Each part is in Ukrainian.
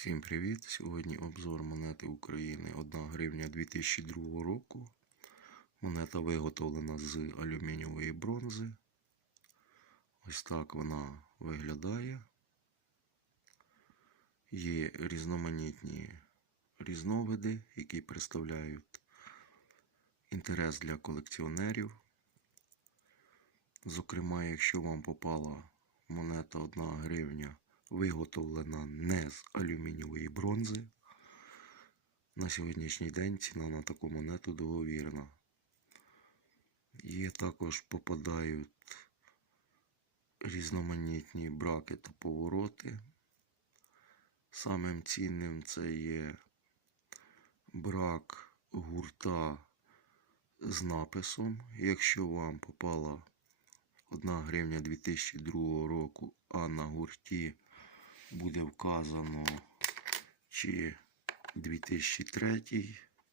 Всім привіт! Сьогодні обзор монети України 1 гривня 2002 року. Монета виготовлена з алюмінієвої бронзи. Ось так вона виглядає. Є різноманітні різновиди, які представляють інтерес для колекціонерів. Зокрема, якщо вам попала монета 1 гривня, виготовлена не з алюмінієвої бронзи, на сьогоднішній день ціна на таку монету договірна. Є також попадають різноманітні браки та повороти. Самим цінним це є брак гурта з написом. Якщо вам попала 1 гривня 2002 року, а на гурті буде вказано чи 2003,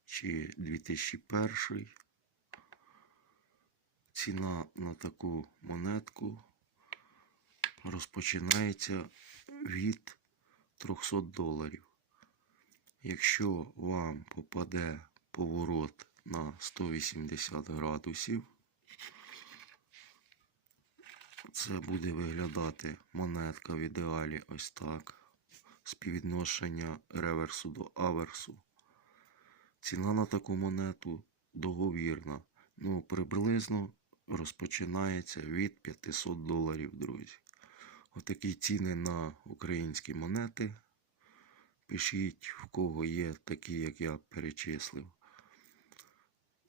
чи 2001. Ціна на таку монетку розпочинається від 300 доларів. Якщо вам попаде поворот на 180 градусів, це буде виглядати монетка в ідеалі ось так. Співвідношення реверсу до аверсу. Ціна на таку монету договірна. Ну, приблизно розпочинається від 500 доларів, друзі. Отакі ціни на українські монети. Пишіть, в кого є такі, як я перечислив.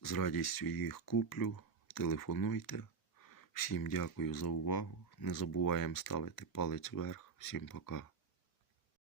З радістю їх куплю. Телефонуйте. Всім дякую за увагу. Не забуваємо ставити палець вверх. Всім пока.